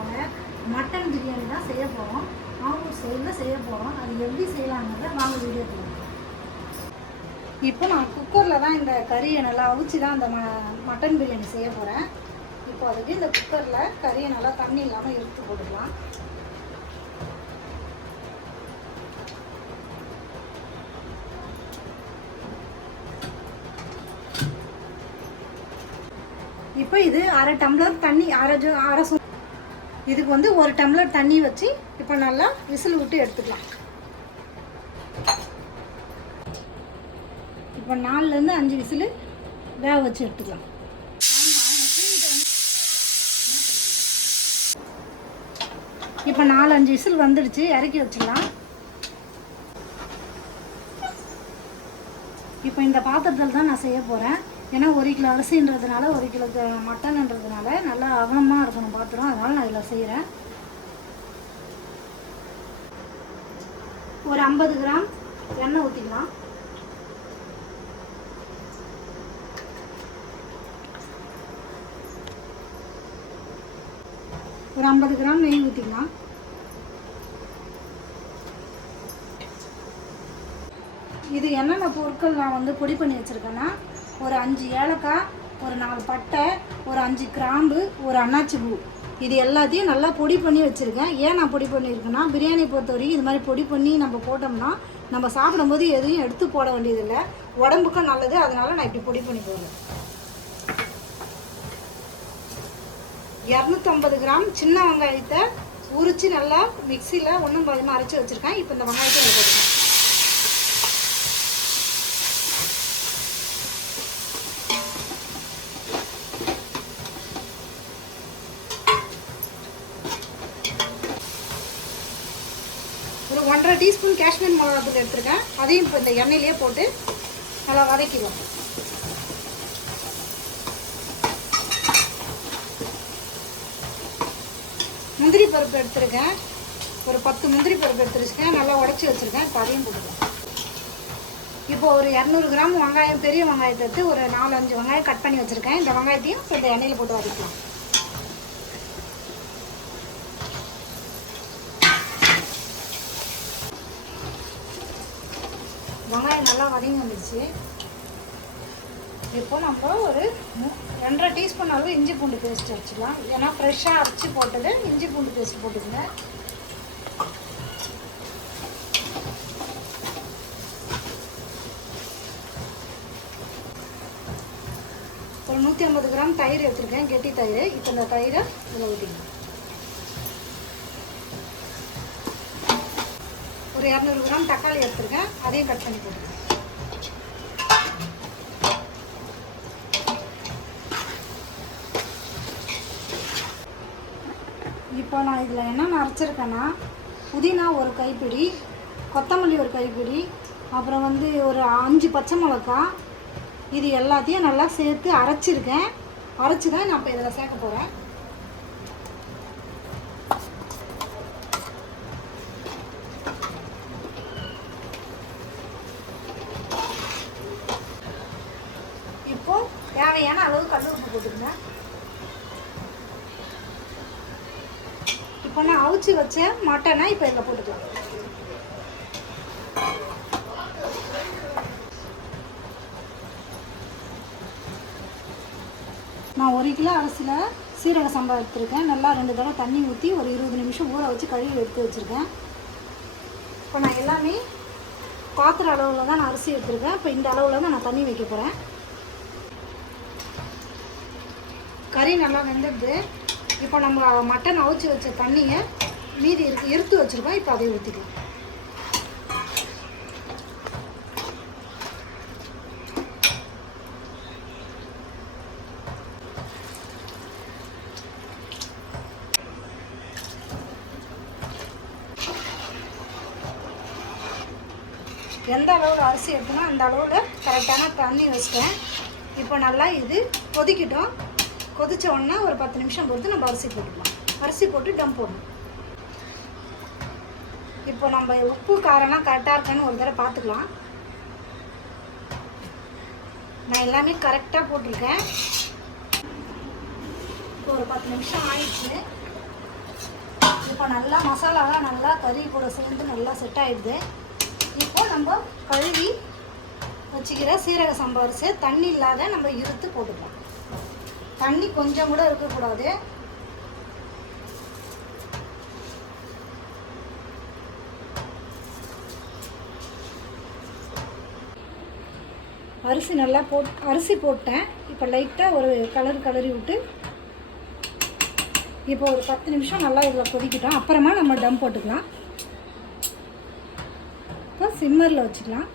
வச்சுருக்காங்க மட்டன் பிரியாணி தான் செய்ய போகிறோம் அவங்க ஸ்டைலில் செய்ய போகிறோம் அது எப்படி செய்யலாங்கிறத வாங்க வீடியோ இப்போ நான் குக்கரில் தான் இந்த கறியை நல்லா அவிச்சு தான் அந்த ம மட்டன் பிரியாணி செய்ய போகிறேன் இப்போ அதுக்கு இந்த குக்கரில் கறியை நல்லா தண்ணி இல்லாமல் இழுத்து போட்டுக்கலாம். இப்போ இது அரை டம்ளர் தண்ணி அரை ஜோ அரை இதுக்கு வந்து ஒரு டம்ளர் தண்ணி வச்சு இப்போ நல்லா விசில் விட்டு எடுத்துக்கலாம். இப்போ நாலுலேருந்து அஞ்சு விசில் வேக வச்சு எடுத்துக்கலாம். இப்போ நாலு அஞ்சு விசில் வந்துடுச்சு இறக்கி வச்சிடலாம் இப்போ இந்த பாத்திரத்தில் தான் நான் செய்ய போகிறேன் ஏன்னா ஒரு கிலோ அரிசின்றதுனால ஒரு கிலோ மட்டன்ன்றதுனால நல்லா அகலமாக இருக்கணும் பாத்திரம். அதனால் நான் இதில் செய்கிறேன். ஒரு ஐம்பது கிராம் எண்ணெய் ஊற்றிக்கலாம் ஒரு ஐம்பது கிராம் நெய் ஊற்றிக்கலாம் இது என்னென்ன பொருட்கள் நான் வந்து பொடி பண்ணி வச்சுருக்கேன்னா ஒரு அஞ்சு ஏலக்காய் ஒரு நாலு பட்டை ஒரு அஞ்சு கிராம்பு ஒரு அன்னாச்சி பூ இது எல்லாத்தையும் நல்லா பொடி பண்ணி வச்சுருக்கேன். ஏன் நான் பொடி பண்ணியிருக்கேன்னா பிரியாணி பொறுத்த வரைக்கும் இது மாதிரி பொடி பண்ணி நம்ம போட்டோம்னா நம்ம சாப்பிடும்போது எதையும் எடுத்து போட வேண்டியதில்லை. உடம்புக்கும் நல்லது. அதனால் நான் இப்படி பொடி பண்ணி போடுறேன். இரநூத்தம்பது கிராம் சின்ன வெங்காயத்தை உரித்து நல்லா மிக்சியில் ஒன்றும் பயமாக அரைச்சி வச்சுருக்கேன். இப்போ இந்த வெங்காயத்தை எனக்கு ஒரு ஒன்றரை டீஸ்பூன் காஷ்மீர் மிளகாத்தூள் எடுத்திருக்கேன். அதையும் இப்போ இந்த எண்ணெயிலே போட்டு நல்லா வதக்கிடுவோம். முந்திரி பருப்பு எடுத்திருக்கேன். ஒரு பத்து முந்திரி பருப்பு எடுத்துருக்கேன். நல்லா உடச்சி வச்சுருக்கேன். இப்போ அதையும் போட்டுக்கலாம். இப்போ ஒரு இரநூறு கிராம் வெங்காயம் பெரிய வெங்காயத்தை எடுத்து ஒரு நாலு அஞ்சு வெங்காயம் கட் பண்ணி வச்சுருக்கேன். இந்த வெங்காயத்தையும் இந்த எண்ணெயில் போட்டு வதக்கலாம். வெங்காயம் நல்லா வதங்கி வந்துடுச்சு இப்போ நம்ம ஒரு ரெண்டரை டீஸ்பூன் அளவு இஞ்சி பூண்டு பேஸ்ட் வச்சுக்கலாம் ஏன்னா ஃப்ரெஷ்ஷாக அரைச்சி போட்டது இஞ்சி பூண்டு பேஸ்ட் போட்டுக்கங்க. ஒரு நூற்றி ஐம்பது கிராம் தயிர் எடுத்துருக்கேன். கெட்டி தயிர். இப்போ இந்த தயிரை இதில் ஊற்றிக்கணும் ஒரு இரநூறு கிராம் தக்காளி எடுத்துருக்கேன். அதையும் கட் பண்ணி போட்டுருக்கேன் இப்போ நான் இதில் என்னென்ன அரைச்சிருக்கேன்னா புதினா ஒரு கைப்பிடி கொத்தமல்லி ஒரு கைப்பிடி அப்புறம் வந்து ஒரு அஞ்சு பச்சை மிளகா இது எல்லாத்தையும் நல்லா சேர்த்து அரைச்சிருக்கேன். அரைச்சி தான் நான் இப்போ இதில் சேர்க்க போகிறேன் இப்போ தேவையான அளவு கல் உப்பு போட்டுக்கங்க. இப்போ நான் அவிச்சு வச்ச மட்டனை இப்போ இதில் போட்டுக்கலாம். நான் ஒரு கிலோ அரிசியில் சீரக சம்பா எடுத்துருக்கேன். நல்லா ரெண்டு தடவை தண்ணி ஊற்றி ஒரு இருபது நிமிஷம் ஊற வச்சு கழுவி எடுத்து வச்சுருக்கேன். இப்போ நான் எல்லாமே பாத்திர அளவில் தான் நான் அரிசி எடுத்துருக்கேன். இப்போ இந்த அளவில் தான் நான் தண்ணி வைக்க போகிறேன் கறி நல்லா வெந்துடுது இப்போ நம்ம மட்டன் அவிச்சு வச்ச தண்ணியை மீதி இருக்கு எடுத்து வச்சுருக்கோம். இப்போ அதை ஊற்றிக்கலாம் எந்த அளவில் அரிசி எடுத்தனோ அந்த அளவில் கரெக்டான தண்ணி வச்சிட்டேன். இப்போ நல்லா இது கொதிக்கிட்டோம். கொதித்த உடனே ஒரு பத்து நிமிஷம் பொறுத்து நம்ம அரிசி போட்டுக்கலாம். அரிசி போட்டு டம் போடணும். இப்போ நம்ம உப்பு காரம்லாம் கரெக்டாக இருக்கான்னு ஒரு தடவை பார்த்துக்கலாம். நான் எல்லாமே கரெக்டாக போட்டிருக்கேன். இப்போ ஒரு பத்து நிமிஷம் ஆயிடுச்சு. இப்போ நல்லா மசாலாலாம் நல்லா கறி கூட சேர்ந்து நல்லா செட் ஆகிடுது இப்போ நம்ம கழுவி வச்சுக்கிற சீரக சம்பா தண்ணி இல்லாத நம்ம இருத்து போட்டுக்கலாம். தண்ணி கொஞ்சம் கூட இருக்கக்கூடாது அரிசி நல்லா போட் அரிசி போட்டேன். இப்போ லைட்டாக ஒரு கலர் கலரி விட்டு இப்போ ஒரு பத்து நிமிஷம் நல்லா இதில் கொதிக்கிட்டோம். அப்புறமா நம்ம டம் போட்டுக்கலாம். இப்போ சிம்மரில் வச்சுக்கலாம்.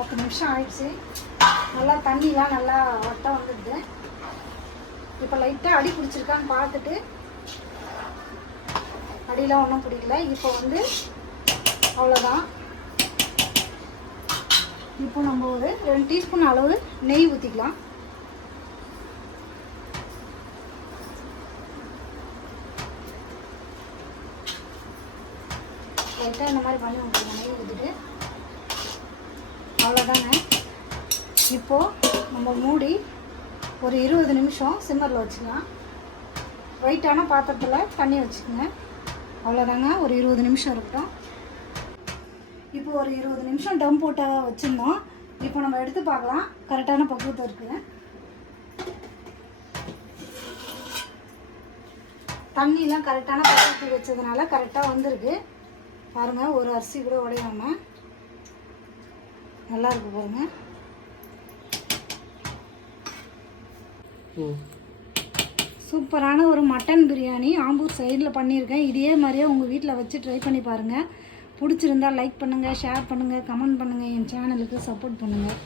பத்து நிமிஷம் ஆயிடுச்சு. நல்லா தண்ணிலாம் நல்லா வட்டம் வந்துடுது. இப்போ லைட்டாக அடி பிடிச்சிருக்கான்னு பார்த்துட்டு அடியெலாம் ஒன்றும் பிடிக்கல. இப்போ வந்து அவ்வளோதான் இப்போ நம்ம ஒரு ரெண்டு டீஸ்பூன் அளவு நெய் ஊற்றிக்கலாம் லைட்டாக இந்த மாதிரி பண்ணி விட்டுருங்க நெய் ஊற்றிட்டு அவ்வளோதாங்க இப்போது நம்ம மூடி ஒரு இருபது நிமிஷம் சிம்மரில் வச்சுக்கலாம். வெயிட்டான பாத்திரத்தில் தண்ணி வச்சுக்கோங்க. அவ்வளோதாங்க ஒரு இருபது நிமிஷம் இருக்கட்டும். இப்போ ஒரு இருபது நிமிஷம் டம் போட்ட வச்சுருந்தோம். இப்போ நம்ம எடுத்து பார்க்கலாம். கரெக்டான பக்குவத்தை இருக்குது தண்ணிலாம் கரெக்டான பக்குவத்துக்கு வச்சதுனால கரெக்டாக வந்திருக்கு. பாருங்கள் ஒரு அரிசி கூட உடையாமல் நல்லா இருக்கு பாருங்க சூப்பரான ஒரு மட்டன் பிரியாணி ஆம்பூர் சைடில் பண்ணியிருக்கேன் இதே மாதிரியே உங்கள் வீட்டில் வச்சு ட்ரை பண்ணி பாருங்கள் பிடிச்சிருந்தா லைக் பண்ணுங்கள் ஷேர் பண்ணுங்கள் கமெண்ட் பண்ணுங்கள் என் சேனலுக்கு சப்போர்ட் பண்ணுங்கள்